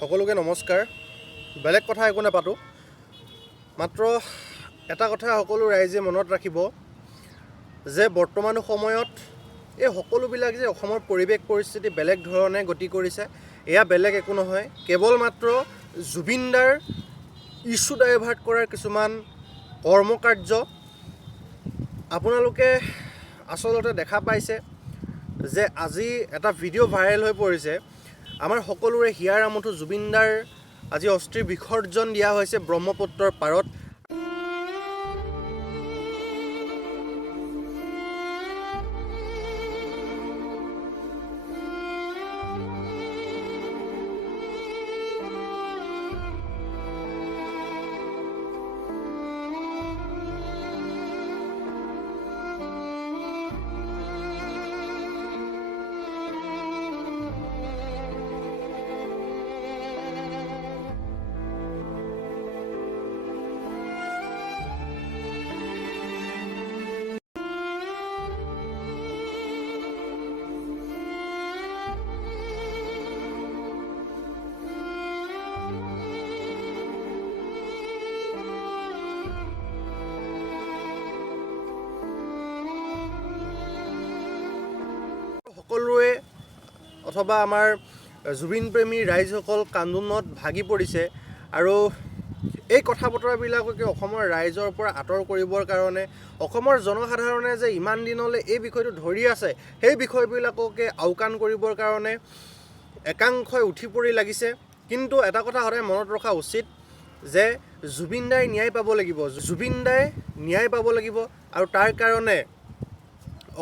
সকলোকে নমস্কাৰ। বেলেগ কথা একো নাপাতো, মাত্ৰ এটা কথা সকলো ৰাইজে মনত ৰাখিব যে বৰ্তমান সময়ত এই সকলোবিলাক যে অসমৰ পৰিৱেশ পৰিস্থিতি বেলেগ ধৰণে গতি কৰিছে, এয়া বেলেগ একো নহয়, কেৱল মাত্ৰ জুবিনদাৰ ইছ্যু ডাইভাৰ্ট কৰাৰ কিছুমান কৰ্মকাৰ্য। আপোনালোকে আচলতে দেখা পাইছে যে আজি এটা ভিডিঅ' ভাইৰেল হৈ পৰিছে। আমাৰ সকলোৰে হিয়াৰ আমঠু জুবিনদাৰ আজি অস্থিৰ বিসৰ্জন দিয়া হৈছে ব্ৰহ্মপুত্ৰৰ পাৰত। সকলোৱে অথবা আমাৰ জুবিন প্ৰেমী ৰাইজসকল কান্দোনত ভাগি পৰিছে আৰু এই কথা বতৰাবিলাককে অসমৰ ৰাইজৰ পৰা আঁতৰ কৰিবৰ কাৰণে অসমৰ জনসাধাৰণে যে ইমান দিনলৈ এই বিষয়টো ধৰি আছে, সেই বিষয়বিলাককে আওকাণ কৰিবৰ কাৰণে একাংশই উঠি পৰি লাগিছে। কিন্তু এটা কথা সদায় মনত ৰখা উচিত যে জুবিনদাই ন্যায় পাব লাগিব, জুবিনদাই ন্যায় পাব লাগিব আৰু তাৰ কাৰণে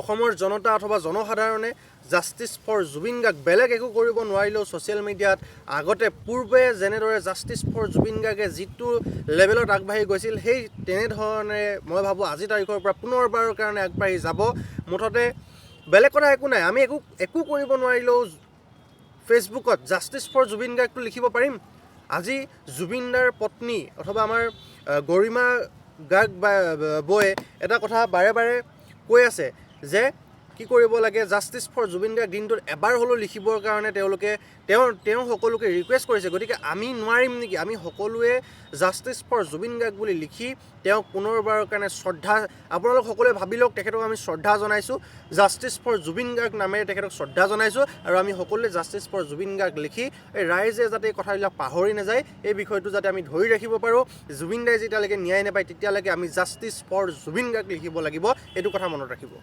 অসমৰ জনতা অথবা জনসাধাৰণে জাষ্টিছ ফৰ জুবিন গাৰ্গ বেলেগ একো কৰিব নোৱাৰিলেও ছ'চিয়েল মিডিয়াত আগতে পূৰ্বে যেনেদৰে জাষ্টিছ ফৰ জুবিন গাৰ্গে যিটো লেভেলত আগবাঢ়ি গৈছিল, সেই তেনেধৰণে মই ভাবোঁ আজি তাৰিখৰ পৰা পুনৰবাৰৰ কাৰণে আগবাঢ়ি যাব। মুঠতে বেলেগ কথা একো নাই, আমি একো কৰিব নোৱাৰিলেও ফেচবুকত জাষ্টিছ ফৰ জুবিন গাৰ্গটো লিখিব পাৰিম। আজি জুবিনদাৰ পত্নী অথবা আমাৰ গৰিমা গাৰ্গ বৌয়ে এটা কথা বাৰে বাৰে কৈ আছে যে কি কৰিব লাগে, জাষ্টিছ ফৰ জুবিন গাৰ্গ দিনটোত এবাৰ হ'লেও লিখিবৰ কাৰণে তেওঁ সকলোকে ৰিকুৱেষ্ট কৰিছে। গতিকে আমি নোৱাৰিম নেকি, আমি সকলোৱে জাষ্টিছ ফৰ জুবিন গাৰ্গ বুলি লিখি তেওঁক পুনৰবাৰৰ কাৰণে শ্ৰদ্ধা, আপোনালোক সকলোৱে ভাবি লওক, তেখেতক আমি শ্ৰদ্ধা জনাইছোঁ, জাষ্টিছ ফৰ জুবিন গাৰ্গ নামেৰে তেখেতক শ্ৰদ্ধা জনাইছোঁ। আৰু আমি সকলোৱে জাষ্টিছ ফৰ জুবিন গাৰ্গ লিখি এই ৰাইজে যাতে এই কথাবিলাক পাহৰি নাযায়, এই বিষয়টো যাতে আমি ধৰি ৰাখিব পাৰোঁ। জুবিনদাই যেতিয়ালৈকে ন্যায় নাপায় তেতিয়ালৈকে আমি জাষ্টিছ ফৰ জুবিন গাৰ্গ লিখিব লাগিব, এইটো কথা মনত ৰাখিব।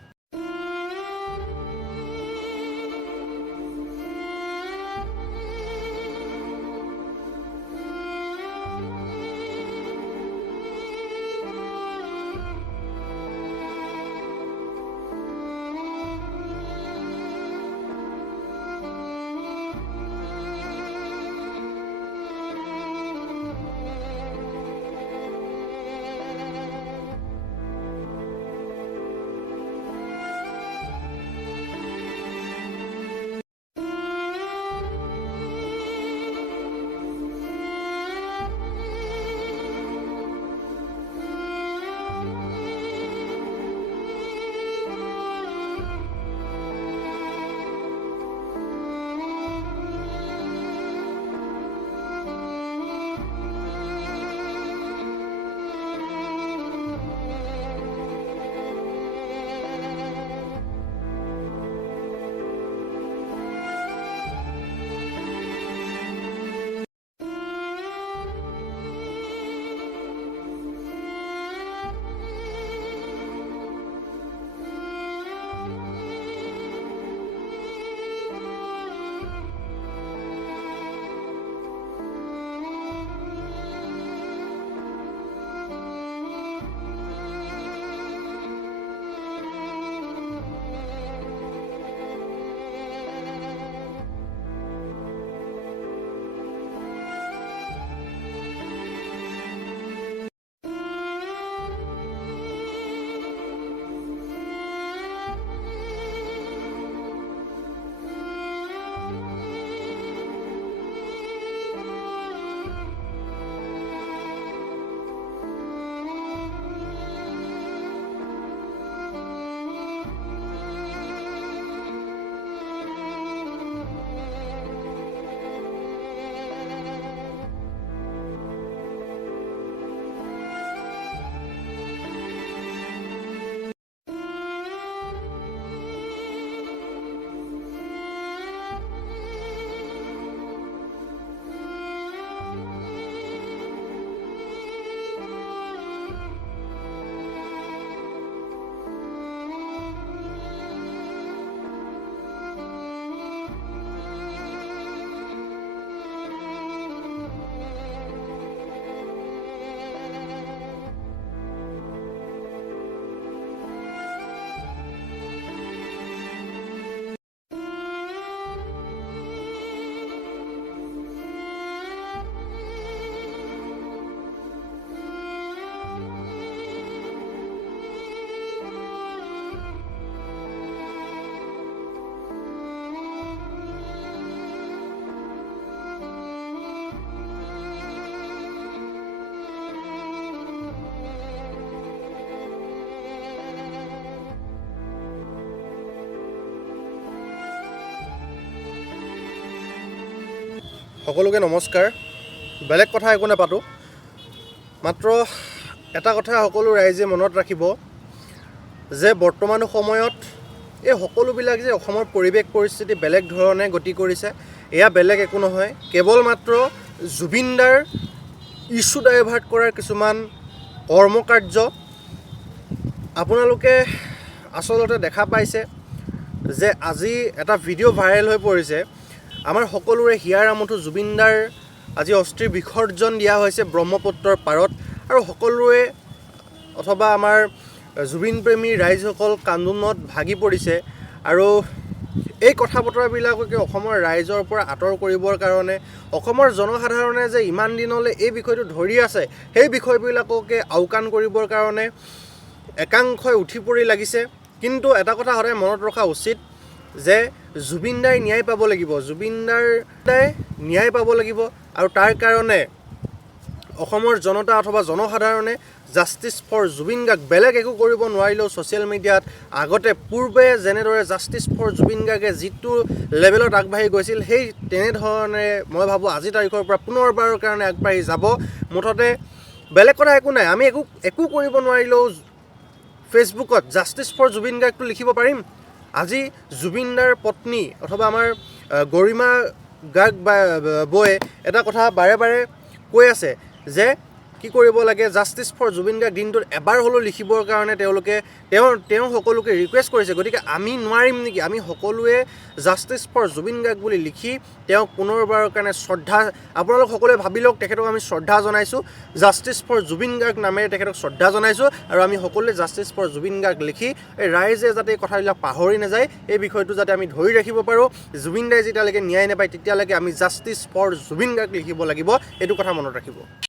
সকলোকে নমস্কাৰ। বেলেগ কথা একো নাপাতোঁ, মাত্ৰ এটা কথা সকলো ৰাইজে মনত ৰাখিব যে বৰ্তমান সময়ত এই সকলোবিলাক যে অসমৰ পৰিৱেশ পৰিস্থিতি বেলেগ ধৰণে গতি কৰিছে, এয়া বেলেগ একো নহয়, কেৱল মাত্ৰ জুবিনদাৰ ইছ্যু ডাইভাৰ্ট কৰাৰ কিছুমান কৰ্মকাৰ্য। আপোনালোকে আচলতে দেখা পাইছে যে আজি এটা ভিডিঅ' ভাইৰেল হৈ পৰিছে। আমাৰ সকলোৰে হিয়াৰ আমঠু জুবিনদাৰ আজি অস্থিৰ বিসৰ্জন দিয়া হৈছে ব্ৰহ্মপুত্ৰৰ পাৰত, আৰু সকলোৱে অথবা আমাৰ জুবিন প্ৰেমী ৰাইজসকল কান্দোনত ভাগি পৰিছে। আৰু এই কথা বতৰাবিলাককে অসমৰ ৰাইজৰ পৰা আঁতৰ কৰিবৰ কাৰণে অসমৰ জনসাধাৰণে যে ইমান দিনলৈ এই বিষয়টো ধৰি আছে, সেই বিষয়বিলাককে আওকাণ কৰিবৰ কাৰণে একাংশই উঠি পৰি লাগিছে। কিন্তু এটা কথা সদায় মনত ৰখা উচিত যে জুবিনদাই ন্যায় পাব লাগিব, জুবিনদাই ন্যায় পাব লাগিব, আৰু তাৰ কাৰণে অসমৰ জনতা অথবা জনসাধাৰণে জাষ্টিছ ফৰ জুবিন গাৰ্গ বেলেগ একো কৰিব নোৱাৰিলেও ছ'চিয়েল মিডিয়াত আগতে পূৰ্বে যেনেদৰে জাষ্টিছ ফৰ জুবিন গাৰ্গে যিটো লেভেলত আগবাঢ়ি গৈছিল, সেই তেনেধৰণে মই ভাবোঁ আজিৰ তাৰিখৰ পৰা পুনৰবাৰৰ কাৰণে আগবাঢ়ি যাব। মুঠতে বেলেগ কথা একো নাই, আমি একো কৰিব নোৱাৰিলেও ফেচবুকত জাষ্টিছ ফৰ জুবিন গাৰ্গটো লিখিব পাৰিম। আজি জুবিনদাৰ পত্নী অথবা আমাৰ গৰিমা গাৰ্গ বৌয়ে এটা কথা বাৰে বাৰে কৈ আছে যে কি কৰিব লাগে, জাষ্টিছ ফৰ জুবিন গাৰ্গ দিনটোত এবাৰ হ'লেও লিখিবৰ কাৰণে তেওঁ সকলোকে ৰিকুৱেষ্ট কৰিছে। গতিকে আমি নোৱাৰিম নেকি? আমি সকলোৱে জাষ্টিছ ফৰ জুবিন গাৰ্গ বুলি লিখি তেওঁক পুনৰবাৰৰ কাৰণে শ্ৰদ্ধা, আপোনালোক সকলোৱে ভাবি লওক, তেখেতক আমি শ্ৰদ্ধা জনাইছোঁ, জাষ্টিছ ফৰ জুবিন গাৰ্গ নামেৰে তেখেতক শ্ৰদ্ধা জনাইছোঁ। আৰু আমি সকলোৱে জাষ্টিছ ফৰ জুবিন গাৰ্গ লিখি এই ৰাইজে যাতে এই কথাবিলাক পাহৰি নাযায়, এই বিষয়টো যাতে আমি ধৰি ৰাখিব পাৰোঁ। জুবিন দাই যেতিয়ালৈকে ন্যায় নাপায় তেতিয়ালৈকে আমি জাষ্টিছ ফৰ জুবিন গাৰ্গ লিখিব লাগিব, এইটো কথা মনত ৰাখিব।